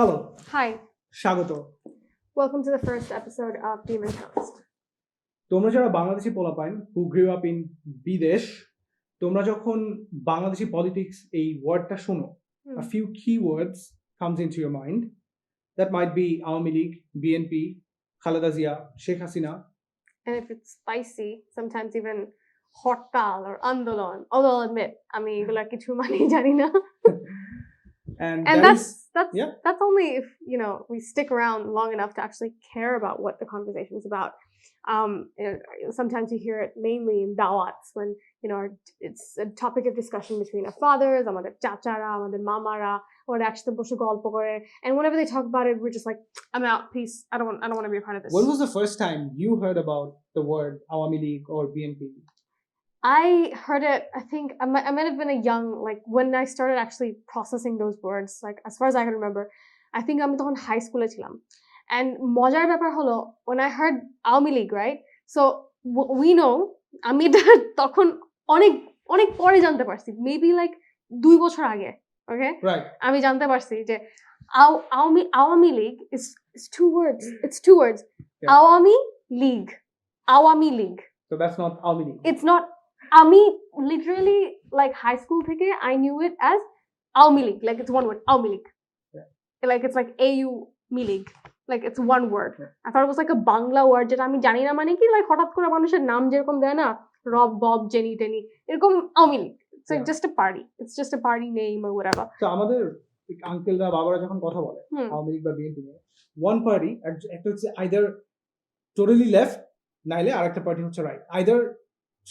Hello, Hi, স্বাগত। welcome to the first episode of Demon Toast. তোমরা যারা বাংলাদেশি পোলাপাইন who grew up in বিদেশ, তোমরা যখন বাংলাদেশি পলিটিক্স এই ওয়ার্ডটা শোনো, a few keywords comes into your mind. That might be Awami League, বিএনপি, খালেদা জিয়া, শেখ Hasina. And if it's spicy, sometimes even hortal or andolon. Although I'll admit, আমি এগুলা কিছু মানে জানি না. And And that is, that's only if we stick around long enough to actually care about what the conversation is about. Sometimes you hear it mainly in dawats when it's a topic of discussion between our fathers, আমাদের চাচারা, আমাদের মামারা, or একসাথে বসে গল্প করে, and whenever they talk about it, we're just like, I'm out, peace. I don't want to be a part of this. when was the first time you heard about the word Awami League or BNP? I heard it, I think I might have been a young, like when I started actually processing those words, like as far as I can remember, I think আমি তখন high school এ ছিলাম. And মজার ব্যাপার হলো, when I heard Awami League, right? So we know, আমি এটা তখন অনেক অনেক পরে জানতে পারছি, maybe like 2 বছর আগে, okay? Right. আমি জানতে পারছি যে Awami League is two words. It's two words. Yeah. Awami League. Awami League. So that's not Awami League. It's not. Ami literally, like high school থেকে I knew it as Awami League, like it's one word, Awami League. Yeah. Like it's like A-U-Mi League, like it's one word. Yeah. I thought it was like a Bangla word যেটা আমি জানি না মানে কি, like হঠাৎ করে মানুষের নাম যেরকম দেয় না, রব, বব, জেনি, টেনি, এরকম Awami League. So it's just a party. It's just a party name or whatever. So আমাদের আঙ্কেলরা বাবারা যখন কথা বলে আওয়ামী লীগ বা বিএনপি নিয়ে, one party একটা হচ্ছে either totally left, নাইলে আরেকটা পার্টি হচ্ছে right. Either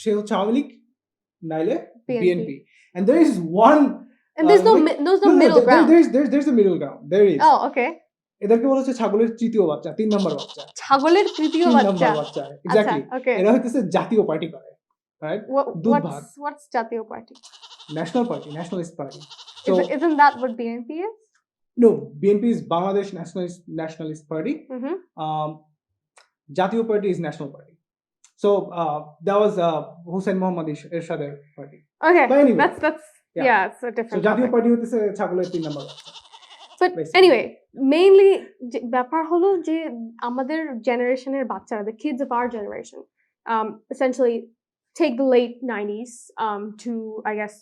সে হচ্ছে আওয়ামী লীগ নাইলে BNP, and there is one and there's no middle ground. There's the middle ground. There is. Oh, okay. এদেরকে বলা হচ্ছে ছাগলের তৃতীয় বাচ্চা, 3 নম্বর বাচ্চা, ছাগলের তৃতীয় বাচ্চা. Exactly. Okay. এরা হইতেছে জাতীয় পার্টি করে, right? What's জাতীয় party? National party, nationalist party. So isn't that what BNP is? No, BNP is Bangladesh nationalist party. Jatiyo party is national party. So that was Hussein Mohammad Irshader party. Okay, but anyway, that's yeah, it's a different. So Jatiyo party হইতেছে ছাগলের 3 নম্বর বাচ্চা. But anyway, mainly ব্যাপার হলো যে আমাদের জেনারেশনের বাচ্চারা, the kids of our generation, essentially take the late 90s to I guess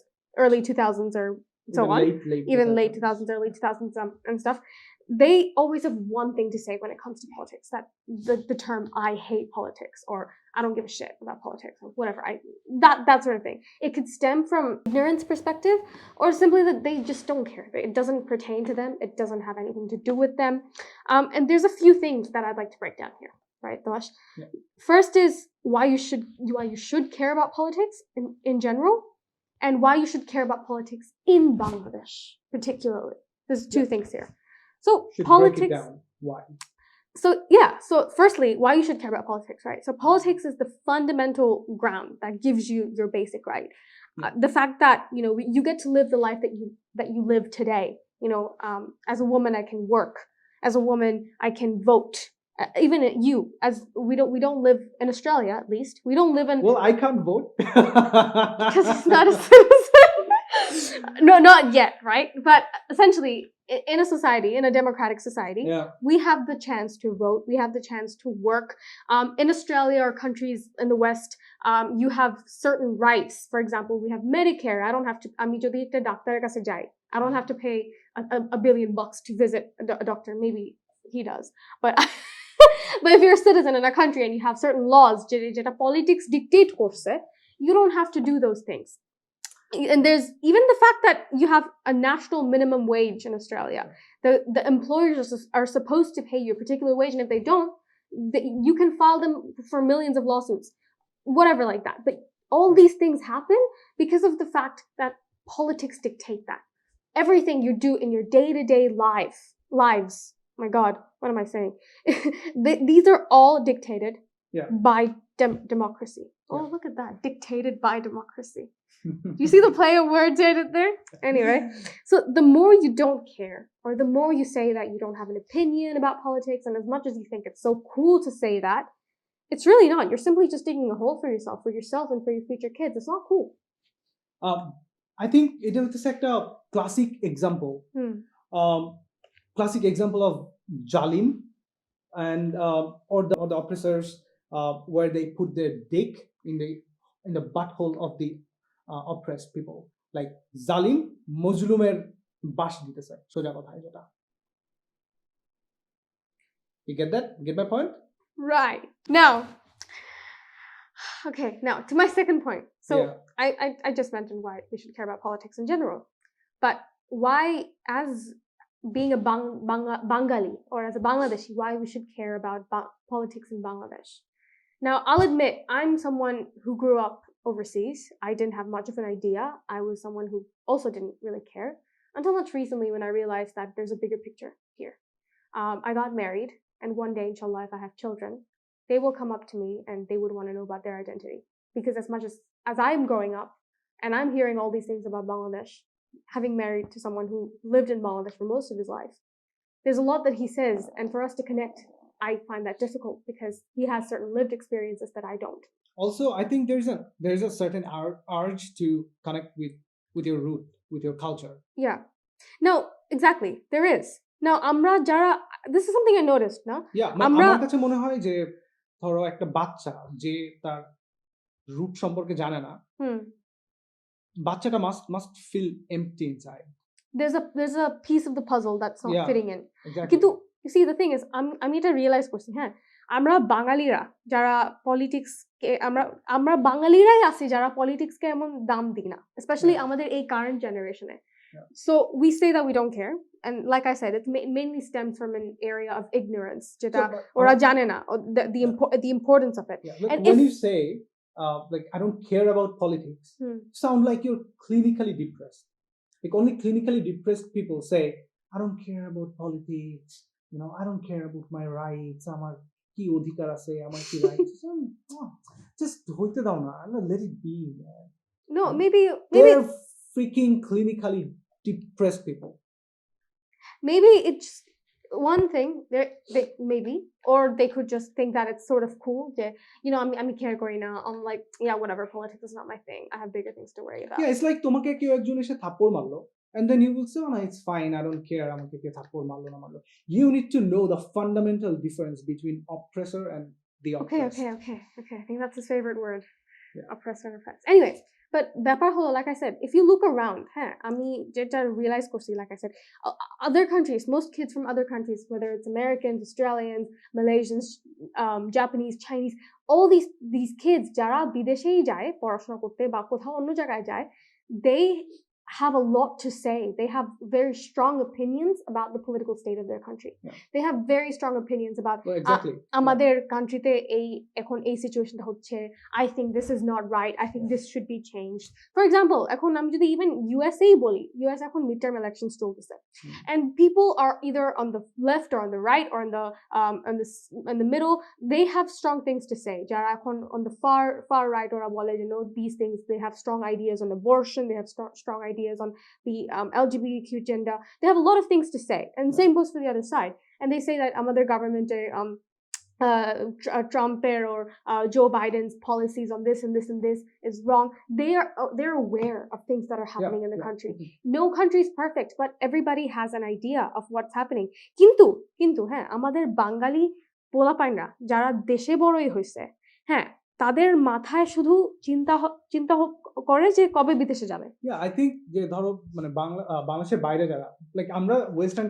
early 2000s or so on, even late 2000s, early 2000s and stuff. They always have one thing to say when it comes to politics, that the term I hate politics, or I don't give a shit about politics, or whatever, that sort of thing. It could stem from ignorance perspective, or simply that they just don't care. It doesn't pertain to them. It doesn't have anything to do with them. And there's a few things that I'd like to break down here, right, Dash? Yeah. First is why you should care about politics in general, and why you should care about politics in Bangladesh particularly. There's two things here. So politics. Break it down. Why? So firstly, why you should care about politics, right? So politics is the fundamental ground that gives you your basic right. The fact that you get to live the life that you live today. As a woman, I can work. As a woman, I can vote. Even you, as we don't live in Australia, at least we don't live in. Well, I can't vote because it's not a citizen. No, not yet, right? But essentially, in a society, in a democratic society, we have the chance to vote. We have the chance to work. In Australia or countries in the West, you have certain rights. For example, we have Medicare. I don't have to. I don't have to pay $1 billion to visit a doctor. Maybe he does, but. But if you're a citizen in a country and you have certain laws, যেটা politics dictate করছে, you don't have to do those things. And there's even the fact that you have a national minimum wage in Australia. The employers are supposed to pay you a particular wage, and if they don't, you can file them for millions of lawsuits, whatever like that. But all these things happen because of the fact that politics dictate that. Everything you do in your day-to-day lives. My God, what am I saying? These are all dictated by democracy. Oh, look at that. Dictated by democracy. Do you see the play of words there? Anyway, so the more you don't care, or the more you say that you don't have an opinion about politics, and as much as you think it's so cool to say that, it's really not. You're simply just digging a hole for yourself and for your future kids. It's not cool. I think it is একটা classic example. classic example of Jalim and or the oppressors where they put their dick in the butthole of the oppressed people. Like Zalim মজলুমের বাস দিতেছে সোজা কথা যেটা. You get that? Get my point? Right. Now, okay, now to my second point. So I just mentioned why we should care about politics in general. But why, as being a Bengali or as a Bangladeshi, why we should care about politics in Bangladesh. Now, I'll admit, I'm someone who grew up overseas. I didn't have much of an idea. I was someone who also didn't really care until much recently when I realized that there's a bigger picture here. I got married, and one day, inshallah, if I have children, they will come up to me and they would want to know about their identity. Because as much as I'm growing up and I'm hearing all these things about Bangladesh, having married to someone who lived in Bangladesh for most of his life, there's a lot that he says, and for us to connect, I find that difficult because he has certain lived experiences that I don't. Also, I think there's a certain urge to connect with your root, with your culture. Yeah. No, exactly. There is. Now, amra jara, this is something I noticed, no? Yeah, আমার কাছে মনে হয় যে ধরো একটা বাচ্চা যে তার রুট সম্পর্কে জানে না, বাচ্চাটা must feel empty inside. There's a piece of the puzzle that's not fitting in. Exactly. কিন্তু you see the thing is আমি এটা রিয়েলাইজ করছি, হ্যাঁ, আমরা বাঙালিরা যারা পলিটিক্স কে আমরা বাঙালিরাই আছি যারা পলিটিক্স কে এমন দাম দিই না, স্পেশালি আমাদের এই কারেন্ট জেনারেশনে. So we say that we don't care, and like I said, it mainly stems from an area of ignorance যেটা ওরা জানে না the importance of it. Yeah. And when you say like I don't care about politics, sound like you're clinically depressed. Like only clinically depressed people say I don't care about politics, you know, I don't care about my rights, আমার কি অধিকার আছে, আমার কি rights. Just হইতে দাও না, let it be, man. No, maybe they're freaking clinically depressed people. Maybe it's one thing they maybe, or they could just think that it's sort of cool. You know, I'm care kori na. I'm like, yeah, whatever. Politics is not my thing. I have bigger things to worry about. Yeah, it's like তোমাকে কেউ একজন এসে থাপ্পড় মারলো, and then you will say, oh no, it's fine, I don't care, আমাকে কে থাপ্পড় মারলো না মারলো. You need to know the fundamental difference between oppressor and the oppressed. Okay. I think that's his favorite word. Yeah. Oppressor and oppressed. Anyways, but ব্যাপার হলো, like I said, if you look around, আমি যেটা রিয়েলাইজ করছি, like I said, other countries, most kids from other countries, whether it's Americans, Australians, Malaysians, Japanese, Chinese, all these kids যারা বিদেশেই যায় পড়াশোনা করতে বা কোথাও অন্য জায়গায় যায়, they have a lot to say. They have very strong opinions about the political state of their country. Yeah. They have very strong opinions about আমাদের কান্ট্রিতে এখন এই সিচুয়েশনটা হচ্ছে, I think this is not right, I think this should be changed. For example, এখন আমি যদি even USA বলি, US এখন midterm elections চলতেছে, and people are either on the left or on the right or in the middle. They have strong things to say. যারা এখন on the far right ওরা বলে, you know, these things, they have strong ideas on abortion, they have strong ideas on the LGBTQ agenda. They have a lot of things to say, and same goes for the other side. And they say that আমাদের government Trump's or Joe Biden's policies on this and this and this is wrong. They're aware of things that are happening in the country. No country is perfect, but everybody has an idea of what's happening. কিন্তু হ্যাঁ, আমাদের বাঙালি পোলাপাইনরা যারা দেশে বড়ই হয়েছে, হ্যাঁ, তাদের মাথায় শুধু চিন্তা করে যে কবে বিদেশে যাবে. আই থিঙ্ক যে ধরো মানে বাংলাদেশের বাইরে যারা, লাইক আমরা ওয়েস্টার্ন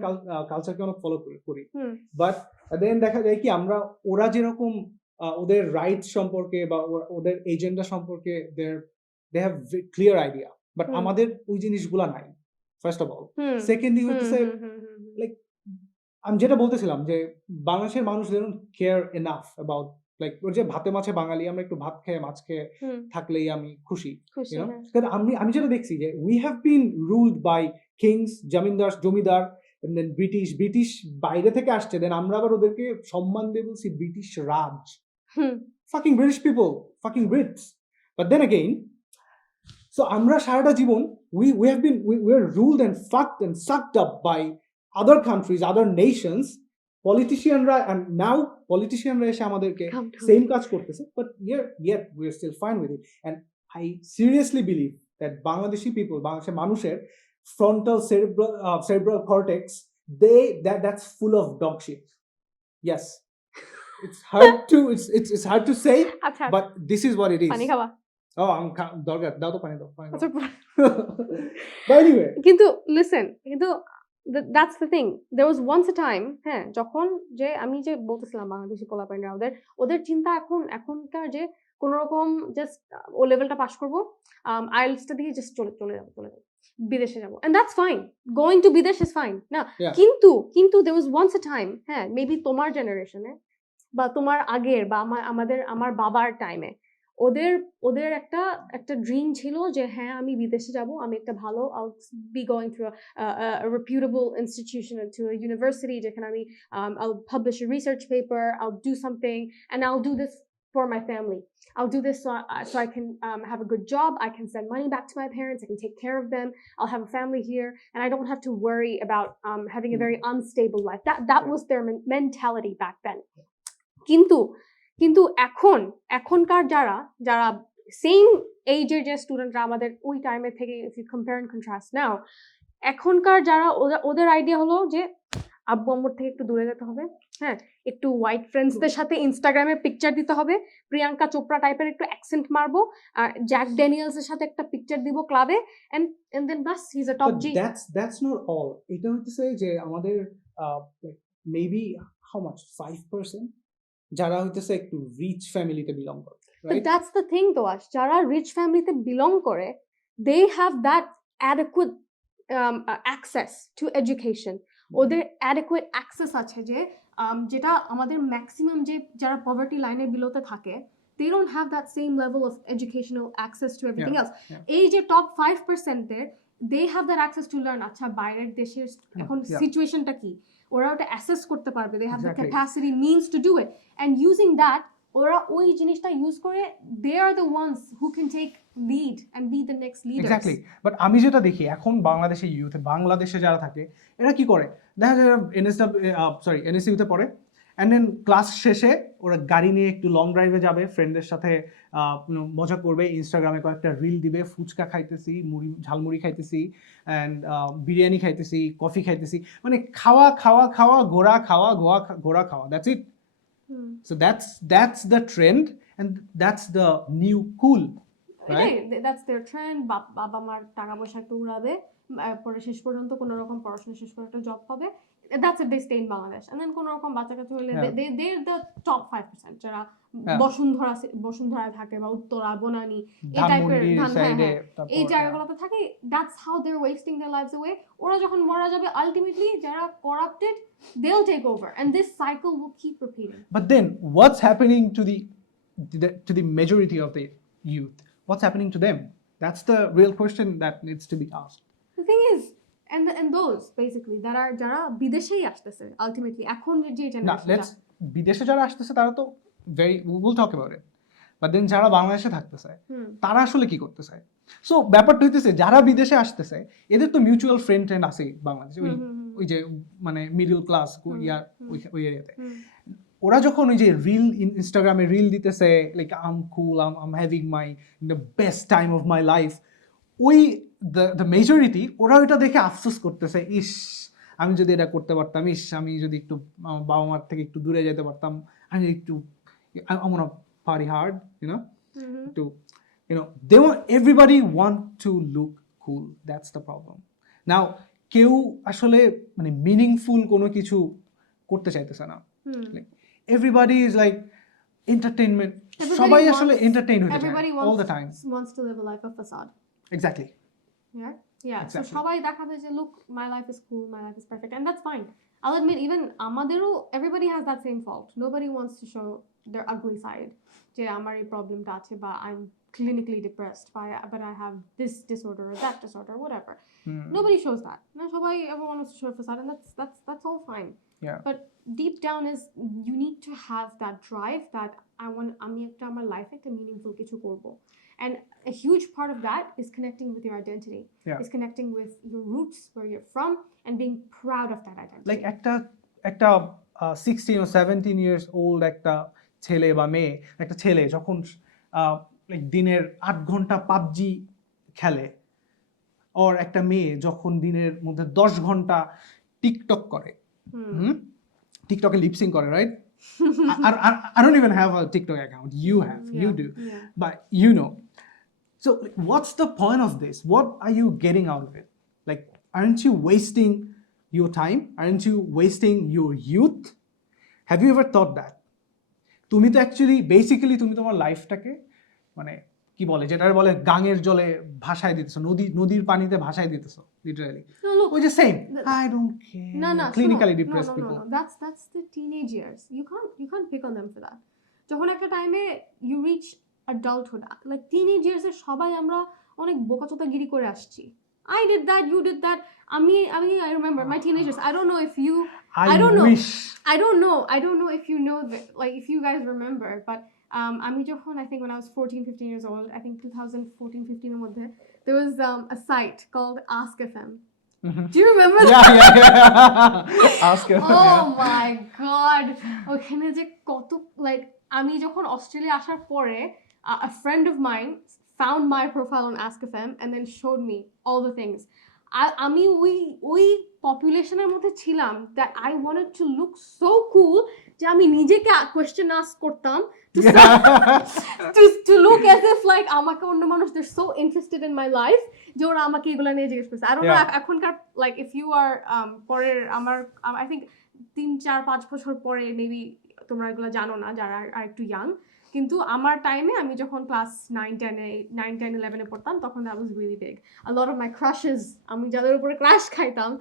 কালচারকে অনেক ফলো করি, বাট দেন দেখা যায় কি আমরা ওরা যেরকম ওদের রাইটস সম্পর্কে বা ওদের এজেন্ডা সম্পর্কে they have clear idea, but আমাদের ওই জিনিসগুলা নাই, ফার্স্ট অফ অল. সেকেন্ডলি হচ্ছে লাইক আমি যেটা বলতেছিলাম যে বাংলাদেশের মানুষ they don't care enough about like ওর যে ভাতে মাছে বাঙালি, আমরা একটু ভাত খেয়ে মাছ খেয়ে থাকলেই আমি খুশি, ইউ নো. কারণ আমি যেটা দেখছি যে we have been ruled by kings, জমিদার, দেন ব্রিটিশ বাইরে থেকে আসছে, দেন আমরা আবার ওদেরকে সম্মান দিয়ে বলছি British Raj. Fucking British people, fucking Brits. But then again, so আমরা সারাটা জীবন we are ruled and fucked and sucked up by other countries, other nations. Politicianরা, and now politicianরা এসে আমাদেরকে সেম কাজ করতেছে, but yet we are still fine with it. And I seriously believe that Bangladeshi people, বাংলাদেশের মানুষের frontal cerebral cortex that's full of dog shit. Yes. It's hard to it's hard to say, but this is what it is. পানি খাওয়া Oh, I'm দরকার দাও তো পানি দাও আচ্ছা but anyway কিন্তু listen কিন্তু that's the thing there was once a time হ্যাঁ যখন যে আমি যে বলতেছিলাম বাংলাদেশি পোলাপাইনরা ওদের চিন্তা এখনকার যে কোন রকম জাস্ট ও লেভেলটা পাস করব আইএলটিএসটা দিয়ে জাস্ট চলে যাব বিদেশে যাব and that's fine going to বিদেশ is fine না কিন্তু there was once a time হ্যাঁ মেবি তোমার জেনারেশনে বা তোমার আগের বা আমার বাবার টাইমে ওদের একটা ড্রিম ছিল যে হ্যাঁ আমি বিদেশে যাব আমি একটা ভালো I'll be going to a reputable institution to a university যেখানে আমি I'll publish a research paper I'll do something and I'll do this for my family I'll do this so I can have a good job I can send money back to my parents I can take care of them I'll have a family here and I don't have to worry about having a very unstable life that was their mentality back then কিন্তু এখনকার যারা সেম এজের যে স্টুডেন্টরা আমাদের ওই টাইমের থেকে if you compare and contrast now এখনকার যারা ওদের আইডিয়া হলো যে আব্বু আম্মুর থেকে একটু দূরে যেতে হবে হ্যাঁ একটু হোয়াইট ফ্রেন্ডসদের সাথে ইনস্টাগ্রামে পিকচার দিতে হবে প্রিয়াঙ্কা চোপড়া টাইপের একটু অ্যাকসেন্ট মারবো আর জ্যাক ড্যানিয়েলস এর সাথে একটা পিকচার দিব ক্লাবে and then bus he is a top G that's not all এটা হচ্ছে যে আমাদের মেবি how much 5% যারা হইতেছে একটু রিচ ফ্যামিলিতে বিলং করে But that's the thing though Ash যারা রিচ ফ্যামিলিতে বিলং করে they have that adequate access to education ওদের adequate access আছে যে যেটা আমাদের ম্যাক্সিমাম যে যারা পভার্টি লাইনের বিলোতে থাকে they don't have that same level of educational access to everything else এই যে টপ 5% দের they have that access to learn আচ্ছা বাইরের দেশের এখন সিচুয়েশনটা কি ওরা ওটা অ্যাসেস করতে পারবে they have the capacity means to do it and using that ওরা ওই জিনিসটা ইউজ করে they are the ones who can take lead and be the next leaders exactly but আমি যেটা দেখি এখন বাংলাদেশের ইউথ বাংলাদেশে যারা থাকে এরা কি করে দেখা যায় এনএসইউতে পড়ে and then ক্লাস শেষে ওরা গাড়ি নিয়ে একটু লং ড্রাইভে যাবে ফ্রেন্ডদের সাথে মজা করবে ইনস্টাগ্রামে কয়েকটা রিল দিবে ফুচকা খাইতেছি ঝালমুড়ি খাইতেছি অ্যান্ড বিরিয়ানি খাইতেছি কফি খাইতেছি মানে খাওয়া ঘোরা খাওয়া that's it so that's the trend and that's the new cool right that's their trend বাবা মার টাকা পয়সা একটু উড়াবে পরে শেষ পর্যন্ত কোনো রকম পড়াশোনা শেষ করে একটা জব পাবে that's if they stay in Bangladesh and then কোনো রকম বাচ্চা কাচ্চা হইলে they're the top 5% যারা বসুন্ধরা থাকে বা উত্তরা বনানী এই টাইপের এই জায়গাগুলোতে থাকে that's how they're wasting their lives away ওরা যখন মারা যাবে ultimately যারা corrupted they'll take over and this cycle will keep repeating but then what's happening to the majority of the youth what's happening to them that's the real question that needs to be asked the thing is and those basically that are যারা বিদেশেই আসতেছে ultimately এখন যে জেনারেশন বিদেশে যারা আসতেছে তারা তো we'll talk about it but then যারা বাংলাদেশে থাকতেছে তারা আসলে কি করতেছে সো ব্যাপারটা হইতেছে যারা বিদেশে আসতেছে এদের তো মিউচুয়াল ফ্রেন্ড আছে বাংলাদেশে ওই যে মানে মিডল ক্লাস ওই এরিয়াতে ওরা যখন ওই যে রিল ইনস্টাগ্রামে রিল দিতেছে like I am cool I am having my the best time of my life ওই দ্য মেজরিটি ওরা ওইটা দেখে আফসোস করতেছে ইস আমি যদি এটা করতে পারতাম আমি যদি একটু বাবা মার থেকে একটু দূরে যেতে পারতাম আমি একটু I want to party hard they want everybody want to look cool that's the problem now কেউ আসলে মানে মিনিংফুল কোনো কিছু করতে চাইতেছে না like everybody is like entertainment সবাই আসলে এন্টারটেইন হতে চায় all the time wants to live a life of facade exactly exactly. So সবাই দেখাবে যে look my life is cool my life is perfect and that's fine I'll admit even আমাদেরও everybody has that same fault nobody wants to show their ugly side যে আমার এই প্রবলেমটা আছে বা I'm clinically depressed but I have this disorder or that disorder whatever nobody shows that no সবাই everyone wants to show a facade and that's all fine but deep down is you need to have that drive that আমি একটা আমার লাইফে একটা meaningful কিছু করব and a huge part of that is connecting with your identity is connecting with your roots where you're from and being proud of that identity like একটা 16 or 17 years old একটা ছেলে বা মেয়ে একটা ছেলে যখন লাইক দিনের 8 ঘন্টা পাবজি খেলে আর একটা মেয়ে যখন দিনের মধ্যে 10 ঘন্টা টিকটক করে, টিকটকে লিপসিং করে, right? I don't even have a TikTok account. You have, you do, but you know. So what's the point of this? What are you getting out of it? Like, aren't you wasting your time? Aren't you wasting your youth? Have you ever thought that? তুমি তো actually basically তুমি তোমার লাইফটাকে মানে কি বলে যেটা বলে গাঙের জলে ভাসায় দিতেছো, নদীর পানিতে ভাসায় দিতেছো literally. Which is same. I don't care. No, Clinically depressed people. No. That's the teenage years. You can't pick on them for that. যখন একটা টাইমে you reach adulthood, like teenage years এ সবাই আমরা অনেক বোকাচোদাগিরি করে আসছি। I did that, you did that. I remember my teenagers. I don't know if you I don't know if you know that, like if you guys remember, but আমি যখন I think when I was 14-15 years old, I think 2014-15 এর মধ্যে there was a site called Ask FM. Do you remember that? Yeah. Ask FM. Oh my god. ওখানে যে কত like আমি যখন অস্ট্রেলিয়া আসার পরে a friend of mine found my profile on Ask FM and then showed me all the things. আমি ওই পপুলেশনের মধ্যে ছিলাম that I wanted to look so cool যে আমি নিজেকে কোয়েশ্চেন আস্ক করতাম to look as if like আমাকে অন্য মানুষ they're so interested in my life যে ওরা আমাকে এগুলো নিয়ে জিজ্ঞেস করছে। I don't know এখনকার like if you are পরের আমার I think 3-4-5 বছর পরে মেবি তোমরা এগুলো জানো না যারা আর একটু ইয়াং, কিন্তু আমার টাইমে আমি যখন ক্লাস 9-10-11 এ পড়তাম তখন that was really big. A lot of my crushes আমি যাদের উপরে ক্রাশ খাইতাম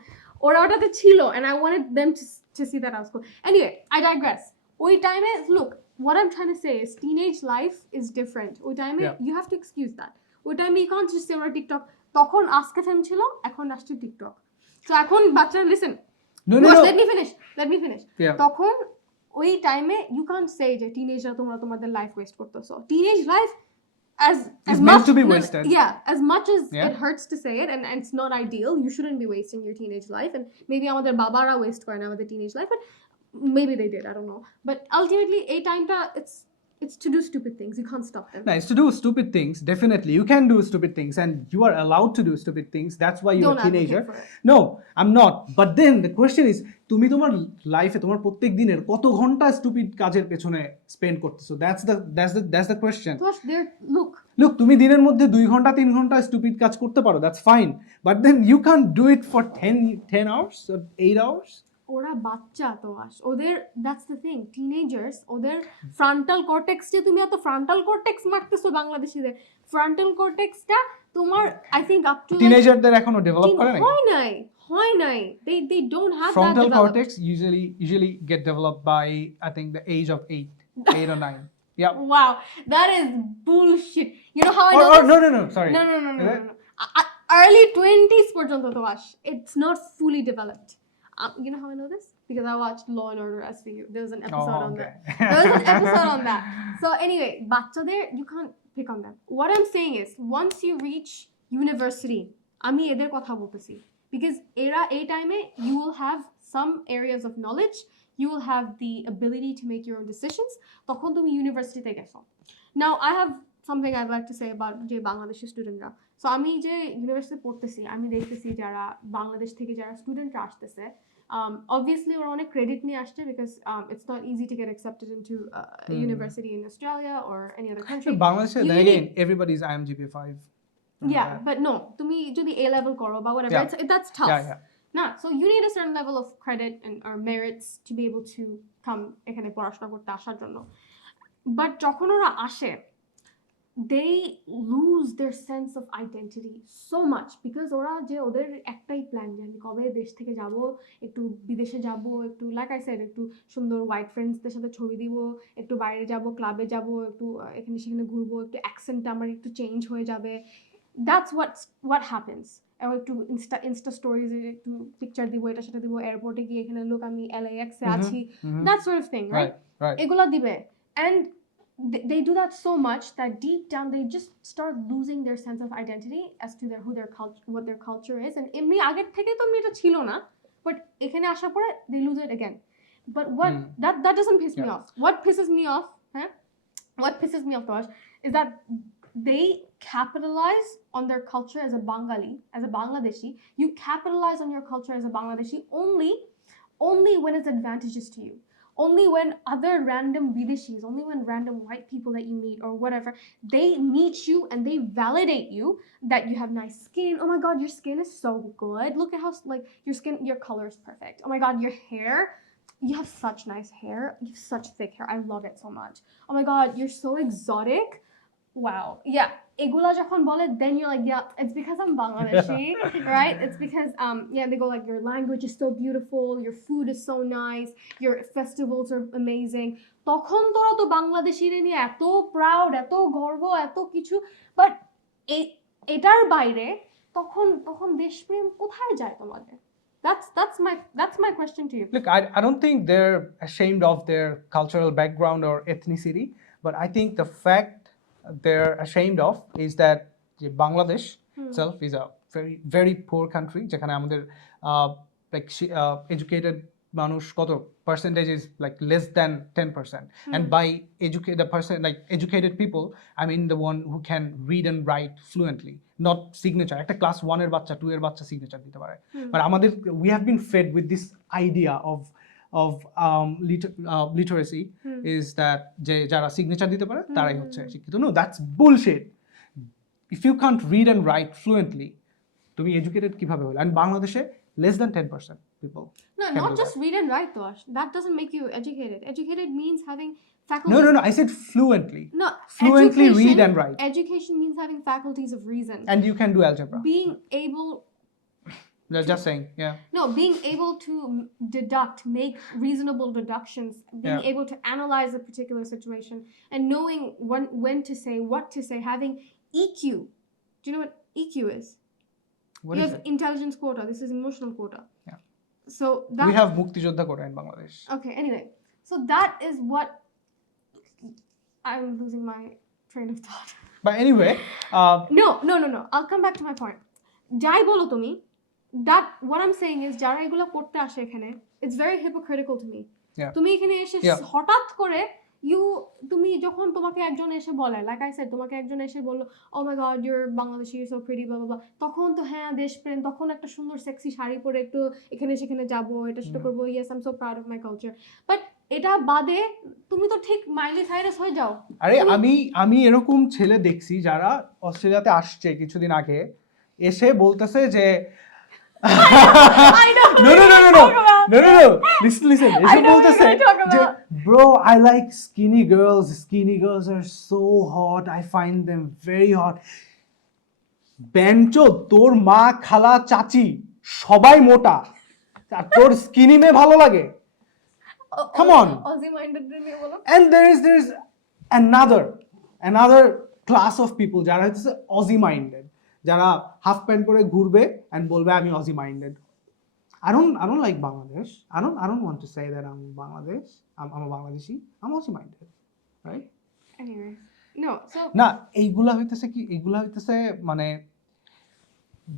ওরা ওটাতে ছিল and I wanted them to see that I was cool. Anyway, I digress. ওই টাইমে look, what I'm trying to say is teenage life is different. ওই টাইমে you have to excuse that. ওই টাইমে you can't just say ওরা টিকটক, তখন Ask FM ছিল, এখন আসছে টিকটক। So এখন বাচ্চারা listen. No. Let me finish. তখন ওই টাইমে you can't say যে টিনেজার তোমরা তোমাদের লাইফ ওয়েস্ট করতেছো। Teenage life as much much to be wasted. As much as it hurts to say it and it's not ideal, you shouldn't be wasting your teenage life, and maybe আমাদের বাবারা ওয়েস্ট করে না আমাদের teenage life, but maybe they did, I don't know, but ultimately এই টাইমটা it's to do stupid things. You can't stop them. No, it's to do stupid things. Definitely, you can do stupid things, and you are allowed to do stupid things. That's why you're a teenager. No, I'm not. But then the question is, তুমি তোমার লাইফে তোমার প্রত্যেক দিনের কত ঘন্টা স্টুপিড কাজের পেছনে স্পেন্ড করতেছো? That's the question. Look, তুমি দিনের মধ্যে 2 ঘন্টা 3 ঘন্টা স্টুপিড কাজ করতে পারো. That's fine. But then you can't do it for 10 hours or 8 hours. ওরা বাচ্চা তো ওদের দ্যাটস দ্য থিং, টিনেজার্স ওদের ফ্রন্টাল কর্টেক্স যে তুমি এত ফ্রন্টাল কর্টেক্স মারতেছো বাংলাদেশিদের, ফ্রন্টাল কর্টেক্সটা তোমার আই থিংক আপ টু টিনেজারদের এখনো ডেভেলপ করে নাই, হয় নাই they don't have frontal that cortex usually get developed by I think the age of 8 or 9. Yeah. Wow, that is bullshit. You know how I know no sorry no early 20s পর্যন্ত তো it's not fully developed. You know how I know this? Because I watched Law and Order SVU. There was an episode on that. There was an episode on that. So anyway, বাচ্চাদের you can't pick on them. What I'm saying is, once you reach university, আমি এদের কথা বলতেছি, because এরা এই টাইমে you will have some areas of knowledge, you will have the ability to make your own decisions. তখন তুমি ইউনিভার্সিটিতে গেছো। Now I have something I'd like to say about যে বাংলাদেশি স্টুডেন্টরা। সো আমি যে ইউনিভার্সিটি পড়তেছি আমি দেখতেছি যারা বাংলাদেশ থেকে যারা স্টুডেন্টরা আসতেছে, obviously ওরা অনেক ক্রেডিট নিয়ে আসছে because it's not easy to get accepted into a university in Australia or any other country. Bangladesh, then again, everybody's IMGP 5. Yeah, but no, তুমি যদি A level করো বা whatever, that's tough. Nah, so you need a certain level of credit and or merits to be able to come এখানে পড়াশোনা করতে আসার জন্য। But যখন ওরা আসে, they lose their sense of identity so much because ওরা যে ওদের একটাই প্ল্যান যে আমি কবে দেশ থেকে যাব, একটু বিদেশে যাব, একটু লাইক আই সেড একটু সুন্দর হোয়াইট ফ্রেন্ডসদের সাথে ছবি দিব, একটু বাইরে যাব, ক্লাবে যাব, একটু এখানে সেখানে ঘুরবো, একটু অ্যাকসেন্টটা আমার একটু চেঞ্জ হয়ে যাবে। That's what happens. একটু ইনস্টা স্টোরিজ একটু পিকচার দিব, এটা সেটা দিব, এয়ারপোর্টে গিয়ে এখানে লোক আমি LAX এ আছি, that sort of thing, right? এগুলা দিবে, and they do that so much that deep down they just start losing their sense of identity as to what their culture is, and এমনি আগের থেকে তো এটা ছিল না, but এখানে আসার পরে they lose it again. But what that doesn't piss me off. What pisses me off, Tosh, is that they capitalize on their culture as a Bengali, as a Bangladeshi. You capitalize on your culture as a Bangladeshi only when it's advantageous to you. Only when other random Bideshis, only when random white people that you meet or whatever, they meet you and they validate you that you have nice skin. Oh my God, your skin is so good. Look at how like your skin, your color is perfect. Oh my God, your hair, you have such nice hair. You have such thick hair. I love it so much. Oh my God, you're so exotic. Wow. Yeah. Egula যখন বলে, then you're like, yeah, it's because I'm Bangladeshi, right? It's because yeah, they go like, your language is so beautiful, your food is so nice, your festivals are amazing. তখন তোরা তো বাংলাদেশিরে নিয়ে এত proud, এত গর্ব, এত কিছু, but এটার বাইরে তখন তখন দেশপ্রেম কোথায় যায় তোমাদের? That's my question to you. Look, I don't think they're ashamed of their cultural background or ethnicity, but I think the fact they're ashamed of is that Bangladesh itself is a very poor country. যেখানে আমাদের like educated মানুষ কত percentage is like less than 10%, and by the person like educated people I mean the one who can read and write fluently, not signature. একটা class 1 এর বাচ্চা 2 এর বাচ্চা signature দিতে পারে, but আমাদের we have been fed with this idea of literacy is that যে যারা signature দিতে পারে তারাই হচ্ছে শিক্ষিত. No, that's bullshit. If you can't read and write fluently, তুমি educated কিভাবে হলো? And বাংলাদেশে less than 10% people. No, not just read and write, Tosh. That doesn't make you educated. Educated means having faculties. No. I said fluently. No, fluently read and write. Education means having faculties of reason. And you can do algebra. Being able. Just saying, yeah. No, being able to deduct, make reasonable deductions, being able to analyze a particular situation, and knowing when to say, what to say, having EQ. Do you know what EQ is? What you is have it? intelligence quota. This is emotional quota. Yeah. So that we have Mukti Jodha quota in Bangladesh. Okay, anyway. So that is what I'm losing my train of thought. But anyway, No. I'll come back to my point. Jai bolo tumi. That what I'm saying is যারা এগুলো করতে আসে এখানে, it's very hypocritical to me. তুমি এখানে এসে হঠাৎ করে তুমি যখন তোমাকে একজন এসে বলে, like I said, তোমাকে একজন এসে বললো, oh my god, you're Bangladeshi, you're so pretty, blah blah blah, তখন তো হ্যাঁ দেশপ্রেম, তখন একটা সুন্দর সেক্সি শাড়ি পরে একটু এখানে সেখানে যাবো, এটা সেটা করবো, yes I'm so proud of my culture, but এটা বাদে তুমি তো ঠিক মাইলি সাইরাস হয়ে যাও. আরে আমি এরকম ছেলে দেখছি যারা অস্ট্রেলিয়াতে আসছে কিছুদিন আগে, এসে বলতেছে যে I know. No. Listen. Bro, I like skinny girls. Skinny girls are so hot. I find them very hot. বেঞ্চো, তোর মা, খালা, চাচি সবাই মোটা, আর তোর স্কিনি মেয়ে ভালো লাগে? Come on. And there is another class of people যারা হচ্ছে Aussie minded, যারা হাফ প্যান্ট পরে ঘুরবে and বলবে আমি Aussie minded. I don't like Bangladesh. I don't want to say that I'm Bangladesh. I'm a Bangladeshi. I'm Aussie minded, right? Anyway, no. So না, এইগুলা হইতেছে মানে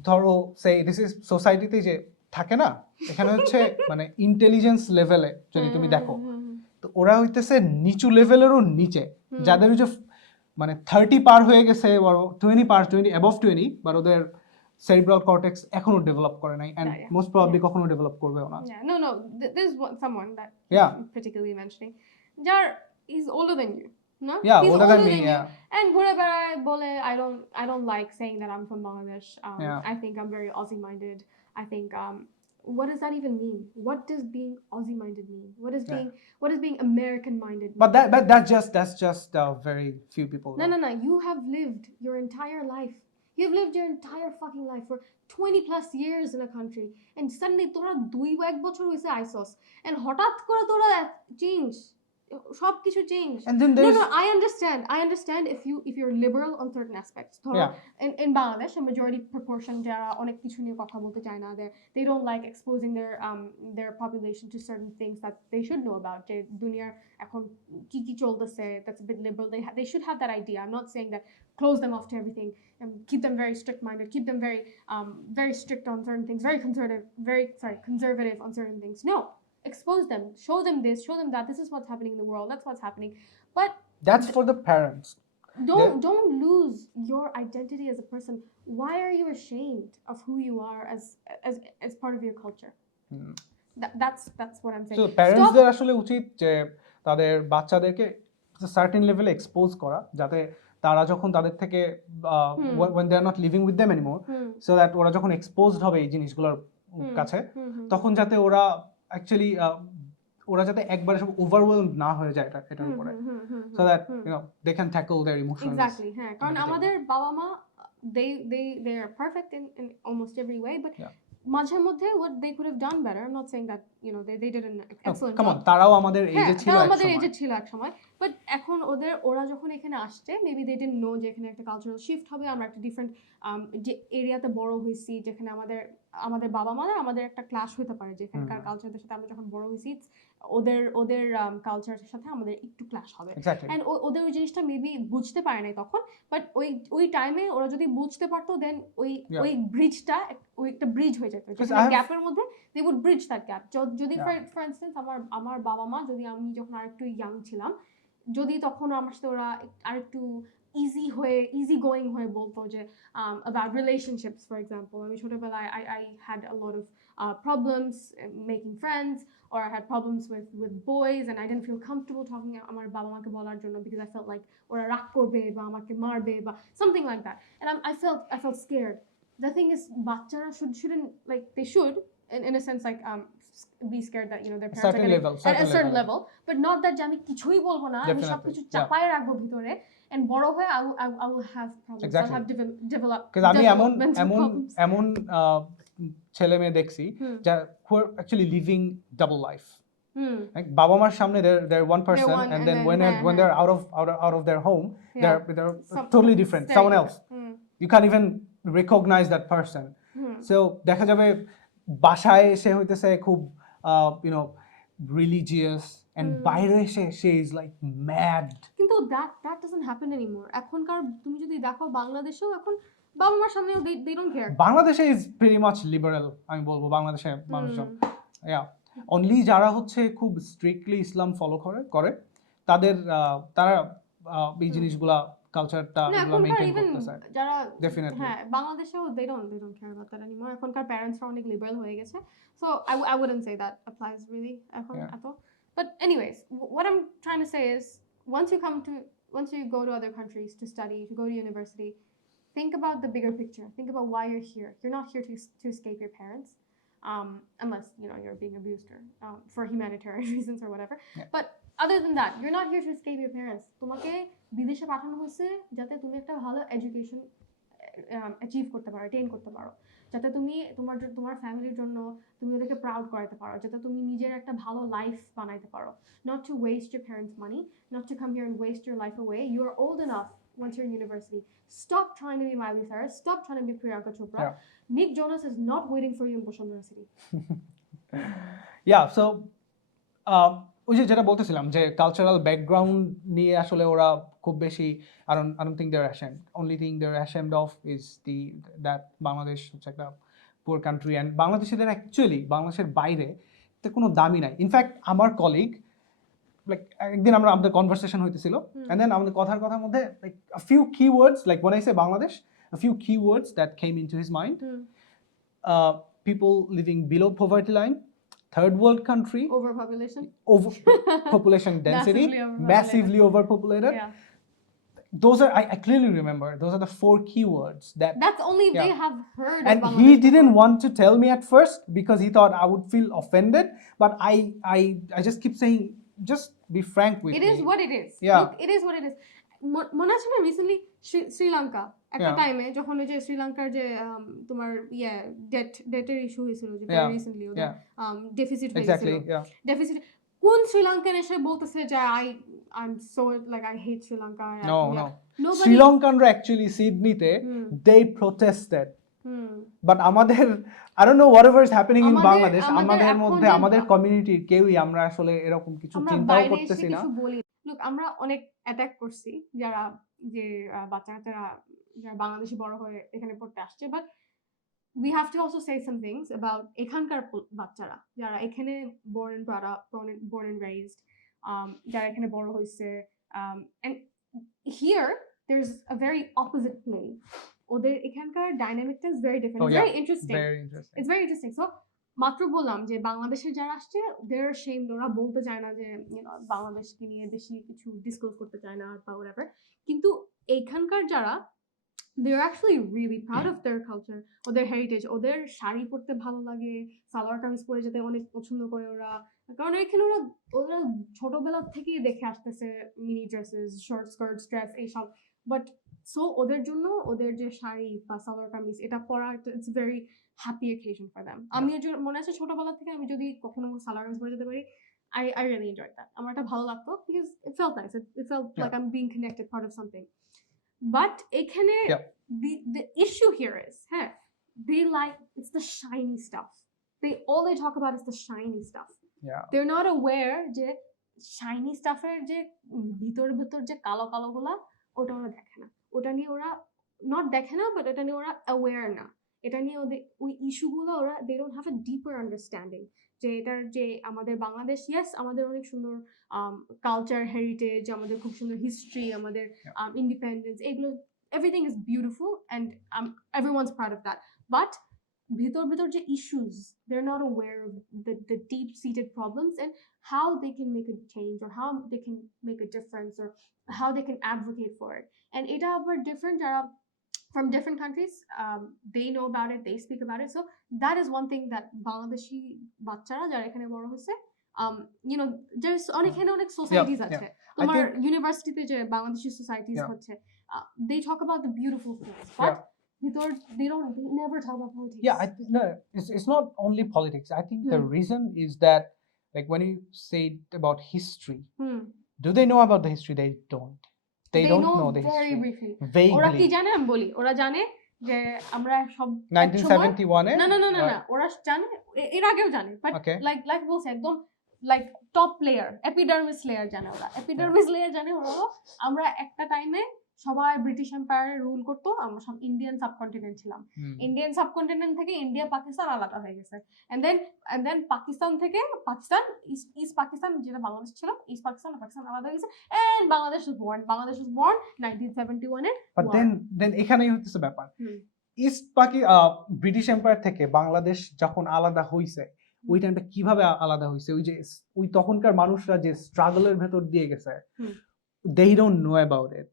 ধরো say this is সোসাইটিতে যে থাকে না, এখানে হচ্ছে মানে ইন্টেলিজেন্স লেভেলে যদি তুমি দেখো, তো ওরা হইতেছে নিচু লেভেলেরও নিচে, যাদের হচ্ছে মানে 30 পার হয়ে গেছে, 20 above 20, বাট ওদের cerebral cortex এখনো ডেভেলপ করে নাই, and most probably কখনো ডেভেলপ করবেও না. No. There's someone that I'm particularly mentioning. Jar is older than you. No? Yeah, he's older than me, yeah. And ঘুরে বেড়ায় বলে, I don't like saying that I'm from Bangladesh. I think I'm very Aussie minded. I think what does that even mean? What does being Aussie minded mean? What is being American minded mean? But that's just very few people. No. You have lived your entire life. You've lived your entire fucking life for 20 plus years in a country, and suddenly তোরা 2-1 বছর হইছে আইসস, and হঠাৎ করে তোরা change. সব কিছু change. And then there's... No, I understand if you're liberal on certain aspects. In Bangladesh, a majority proportion যারা অনেক কিছু নিয়ে কথা বলতে চায় না, they don't like exposing their population to certain things that they should know about. যে দুনিয়ার এখন কি চলতেছে, that's a bit liberal. They should have that idea. I'm not saying that close them off to everything and keep them very strict minded, keep them very strict on certain things, conservative on certain things. No. Expose them, show them this, show them that, this is what's happening in the world, that's what's happening. But that's for the parents. don't lose your identity as a person. Why are you ashamed of who you are as part of your culture? That's what I'm saying. So প্যারেন্টসদের আসলে উচিত যে তাদের বাচ্চাদেরকে সার্টেন লেভেলে এক্সপোজ করা, যাতে তারা যখন তাদের থেকে when they are not living with them anymore, so that ওরা যখন এক্সপোজড হবে এই জিনিসগুলোর কাছে, তখন যাতে ওরা অ্যাকচুয়ালি ওরা যাতে একবারে সব ওভারওয়েলমড না হয়ে যায় এটার উপরে, so that they can tackle their emotions. Exactly, হ্যাঁ, কারণ আমাদের বাবা মা they are perfect in almost every way, but মাঝে মধ্যে what they could have done better. I'm not saying that they did an excellent job. Come on, তারাও আমাদের এজে ছিল এক সময়, আমাদের এজে ছিল এক সময়, বাট এখন ওরা যখন এখানে আসছে, মেবি they didn't know যে এখানে একটা কালচারাল শিফট হবে, আমরা একটা ডিফারেন্ট এরিয়াতে বড় হয়েছি, যেখানে আমাদের বাবা মারা আমাদের একটা ক্লাশ হতে পারে, যেখানকার কালচারদের সাথে আমরা যখন বড় হয়েছি ওদের কালচারের সাথে আমাদের একটু ক্লাশ হবে, এন্ড ওদের ওই জিনিসটা মেবি বুঝতে পারে নাই তখন, বাট ওই টাইমে ওরা যদি বুঝতে পারতো, দেন ওই ব্রিজটা ওই একটা ব্রিজ হয়ে যেত, গ্যাপের মধ্যে they would bridge that gap. যদি ফর ইনস্ট্যান্স আমার বাবা মা, যদি আমি যখন আরেকটু ইয়াং ছিলাম, যদি তখন আমার সাথে ওরা আরেকটু ইজি গোয়িং হয়ে বলতো যে about relationships, for example, আমি ছোটবেলায় I had a lot of problems making friends, or I had problems with boys and I didn't feel comfortable talking আমার বাবা মাকে বলার জন্য, because I felt like ওরা রাগ করবে বা আমাকে মারবে বা something like that, and I felt scared. The thing is, বাচ্চারা shouldn't, like, they should in a sense, like be scared that their parents certain are level, at a certain level, but not that যে আমি কিছুই বলবো না, আমি সবকিছু চাপায় রাখবো ভিতরে, and বড় হয়ে I will have problems. Exactly. I'll have develop, because আমি এমন ছেলে মেয়ে দেখছি যা who are actually living double life. Like বাবা মার সামনে they're one person, and then when they're out of their home, they're totally different, someone else. You can't even recognize that person. So দেখা যাবে বাসায় এসে হইতেছে খুব religious, and বাইরে এসে she is like mad. কিন্তু that doesn't happen anymore. এখনকার তুমি যদি দেখো বাংলাদেশেও এখন বাবা মার সামনে they don't care. বাংলাদেশে is pretty much liberal, আমি বলবো বাংলাদেশে মানুষজন, only যারা হচ্ছে খুব স্ট্রিক্টলি ইসলাম ফলো করে তারা এই জিনিসগুলা কালচারটা মেইনটেইন করতেছে, যারা ডেফিনেটলি, হ্যাঁ, বাংলাদেশেও they don't care about that anymore. এখনকার প্যারেন্টসরা অনেক লিবারাল হয়ে গেছে, so I wouldn't say that applies really এখন এত. But anyways, what I'm trying to say is, once you go to other countries to study, to go to university, think about the bigger picture. Think about why you're here. You're not here to escape your parents, unless you're being abused or for humanitarian reasons or whatever. But other than that, you're not here to escape your parents. তোমাকে বিদেশে পাঠানো হয়েছে যাতে তুমি একটা ভালো education achieve করতে পারো, অ্যাটেইন করতে পারো, যাতে তুমি তোমার ফ্যামিলির জন্য তুমি ওদেরকে প্রাউড করাতে পারো, যাতে তুমি নিজের একটা ভালো লাইফ বানাইতে পারো, not to waste your parents' money, not to come here and waste your life away. You are old enough once you're in university. Stop trying to be Miley Cyrus. Stop trying to be Priyanka Chopra. Nick Jonas is not waiting for you in Bosandara City. So ওই যেটা বলতেছিলাম যে cultural background নিয়ে আসলে ওরা খুব বেশি I don't think they're ashamed. Only thing they're ashamed of is that Bangladesh হচ্ছে একটা পুয়ার কান্ট্রি, অ্যান্ড বাংলাদেশিদের অ্যাকচুয়ালি বাংলাদেশের বাইরে কোনো দামি নাই। ইনফ্যাক্ট আমার কলিগ, লাইক একদিন আমাদের কনভারসেশন হইতেছিল, অ্যান্ড দেন আমাদের কথার মধ্যে like a few keywords, like when I say Bangladesh, a few keywords that came into his mind. People living below poverty line, third world country, overpopulation density, massively overpopulated. Those are, I clearly remember, those are the 4 keywords that's only if they have heard and of he didn't want to tell me at first because he thought I would feel offended, but I just keep saying, just be frank with me. It is what it is. Look, it is what it is. মনে আছে না রিসেন্টলি শ্রীলঙ্কা একটা টাইমে যখন ওই যে শ্রীলঙ্কার যে তোমার ডেটের ইস্যু হয়েছিল, যে রিসেন্টলি ওদের ডেফিসিট হয়েছিল, ডেফিসিট কোন শ্রীলঙ্কান এসে বলতেছে যে I'm so like I hate Sri Lanka. No. Sri Lankanra actually Sydneyতে they protested. But আমাদের I don't know whatever is happening in Bangladesh, আমাদের মধ্যে আমাদের কমিউনিটির কেউই আমরা আসলে এরকম কিছু চিন্তাও করতেছি না। Look, আমরা অনেক অ্যাটাক করছি যারা বাচ্চারা যারা বাংলাদেশি বড় হয়ে এখানে পড়তে আসছে, but we have to also say some things about এখানকার বাচ্চারা যারা এখানে born and raised, যারা এখানে বড় হয়েছে, and here there's a very opposite play. ওদের এখানকার ডাইনামিকটা is very different, it's very interesting, it's very interesting. So মাত্র বললাম যে বাংলাদেশের যারা আসছে দেয়ার শেমড, ওরা বলতে চায় না যে বাংলাদেশকে নিয়ে বেশি কিছু ডিসক্লোজ করতে চায় না বা whatever, কিন্তু এইখানকার যারা they're actually really proud of their culture, ওদের হেরিটেজ, ওদের শাড়ি পরতে ভালো লাগে, সালোয়ার কামিজ পরে যেতে অনেক পছন্দ করে ওরা, কারণ এখানে ওরা ছোটবেলা থেকেই দেখে আসতেছে mini dresses, short skirts, dress এইসব, বাট সো ওদের জন্য ওদের যে শাড়ি বা সালোয়ার কামিজ এটা পরা it's very happy occasion for them. আমি মনে আছে ছোটবেলা থেকে আমি যদি কখনো সালোয়ার কামিজ পরে যেতে পারি, I really enjoyed that. আমার এটা ভালো লাগতো because it felt nice, it felt like I'm being connected, part of something. But এখানে the issue here is, they like, it's the shiny stuff. All they talk about is the shiny stuff. Yeah. They're not aware যে shiny stuff এর যে ভিতর যে কালো কালো গুলা, ওটা ওরা দেখে না, ওটা নিয়ে ওরা not দেখে না, but ওটা নিয়ে ওরা aware না, এটা নিয়ে ওই ইস্যুগুলো ওরা they don't have a deeper understanding যে এটার যে আমাদের বাংলাদেশ, yes আমাদের অনেক সুন্দর কালচার, হেরিটেজ, আমাদের খুব সুন্দর হিস্ট্রি, আমাদের ইন্ডিপেন্ডেন্স, এগুলো everything is beautiful and everyone's proud of that, but ভিতর যে issues, they're not aware of the deep-seated problems and how they can make a change or how they can make a difference or how they can advocate for it. And এটা আবার different যারা from different countries, they know about it, they speak about it. So that is one thing that Bangladeshi বাচ্চারা যারা এখানে বড় হয়েছে, there's অনেক societies আছে, তোমার ইউনিভার্সিটিতে যে বাংলাদেশি societies হচ্ছে, they talk about the beautiful things, but they never talk about politics. Yeah, no, it's not only politics. I think the reason is that, like when you say about history, do they know about the history? They don't. They don't know the very history. briefly. Vaguely. ওরা কি জানে আমি বলি, ওরা জানে যে আমরা সব 1971 এ না ওরা জানে, এর আগেও জানে, বাট লাইক বলছে একদম like top layer, epidermis layer জানে ওরা, এপিডার্মিস লেয়ার জানে ওরা, আমরা একটা টাইমে সবাই ব্রিটিশ এম্পায়ারে রুল করতো, আমরা সব ইন্ডিয়ান সাবকন্টিনেন্ট ছিলাম, ইন্ডিয়ান সাবকন্টিনেন্ট থেকে ইন্ডিয়া পাকিস্তান আলাদা হয়ে গেছে, এন্ড দেন পাকিস্তান থেকে পাকিস্তান, ইস্ট পাকিস্তান যেটা বাংলাদেশ ছিল, ইস্ট পাকিস্তান আলাদা হয়ে গেছে, এন্ড বাংলাদেশ was born 1971 এ। বাট দেন এখানেই হচ্ছে ব্যাপার, ইস্ট ব্রিটিশ এম্পায়ার থেকে বাংলাদেশ যখন আলাদা হইছে, ওই টাইমটা কিভাবে আলাদা হইছে, ওই তখনকার মানুষরা যে স্ট্রাগলের ভেতর দিয়ে গেছে, they don't know about it.